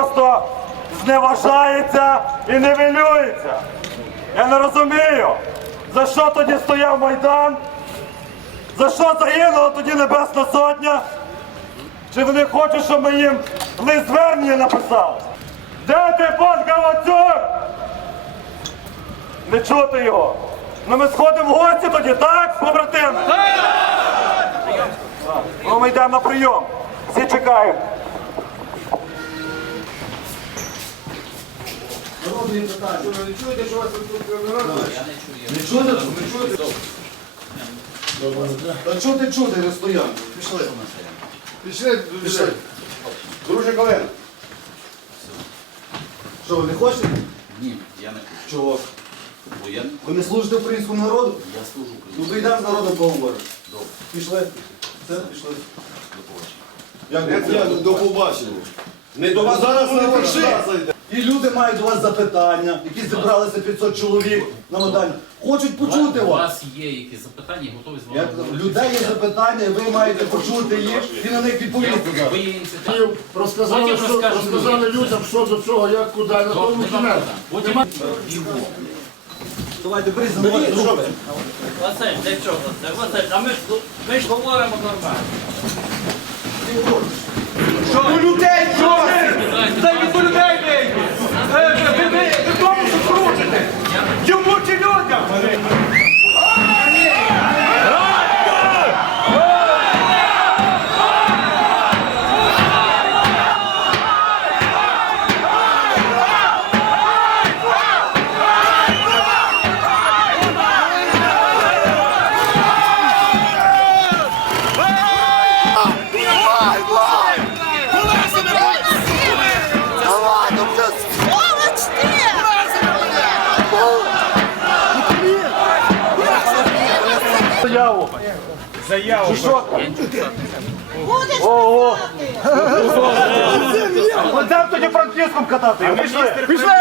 просто зневажається і нивелюється. Я не розумію, за що тоді стояв Майдан, за що загинула тоді Небесна Сотня. Чи вони хочуть, щоб ми їм лист звернення написали? Де ти, пан? Не чути його. Ну ми сходимо в гості тоді, так, побратими? Ну ми йдемо на прийом. Всі чекають. Не чуєте, що вас чути? Не чуєте, чути? Та чого ти чути, не стояв? Пішли. Пішли, пішли. Друже колено. Що, ви не хочете? Ні, я не хочу. Чого? Бо я, Ви не служите українському народу? я служу Ну українському. то йдемо з народом поговоримо. Добре, Пішли. Все, пішли. до побачення. Як Я до побачення. Не до вас Зараз не не кричи. І люди мають до вас запитання, які зібралися 500 чоловік на Майдані. Хочуть почути У вас. вас є якісь запитання, я готовий з вами. говорити. людей є запитання, і ви маєте почути їх і на них відповісти. Ви є ініціатива. Розказали, Потім що, розказали людям. людям, що до чого, як, куди, на тому кінець. Потім його. Давайте беріть за мною. Що ви? Василь, для чого? Так, Василь, а ми ж, ми ж говоримо нормально. У людей Дай Заяву! Заяву! Що? Будешь Ого! писати? Тоді франківськом катати! Пішли! Пішли!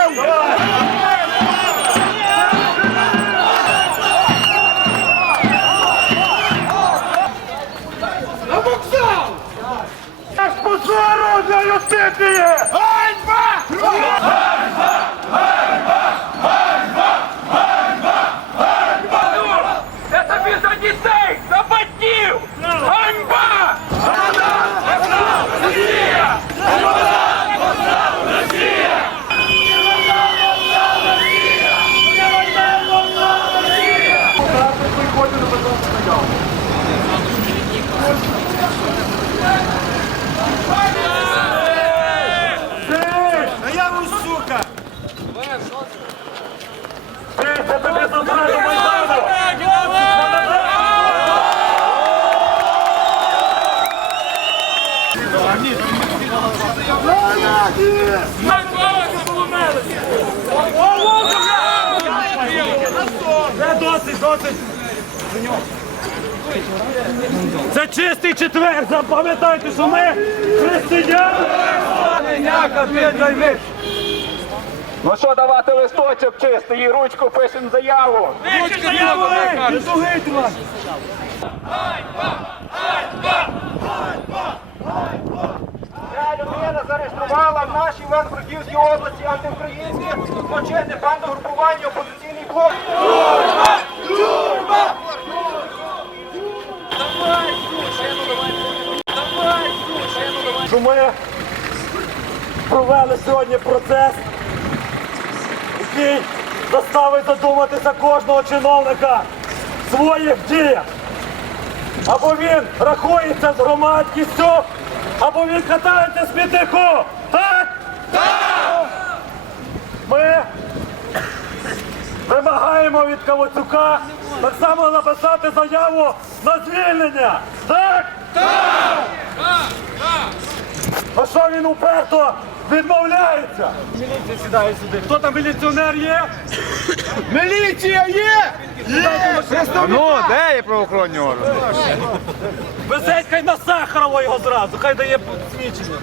На вокзал! Аж позору для юстиції! Ганьба! Це тобі за дітей, за батьків! Ганьба! Росія! Наяву, сука! Це. Це чистий четвер, запам'ятайте, що ми християни. Ну що давати листочок чистий і ручку пишемо заяву. Ручку заяву! Не слугайте вас! Ця людина зареєструвала в нашій Івано-Франківській області антиукраїнське злочинне бандогрупування опозиційний блок. Що ми провели сьогодні процес, який заставить задуматися кожного чиновника в своїх діях. Або він рахується з громадськістю, або він катається з смітнику. Так? Так! Ми вимагаємо від Кавацюка так само написати заяву на звільнення. Так? Так! А що він уперто відмовляється? Міліція сідає сюди. Хто там міліціонер є? Міліція є! Є! Ну, де є правоохоронні органи? Везеть хай на Сахарова його зразу, хай дає свідчення.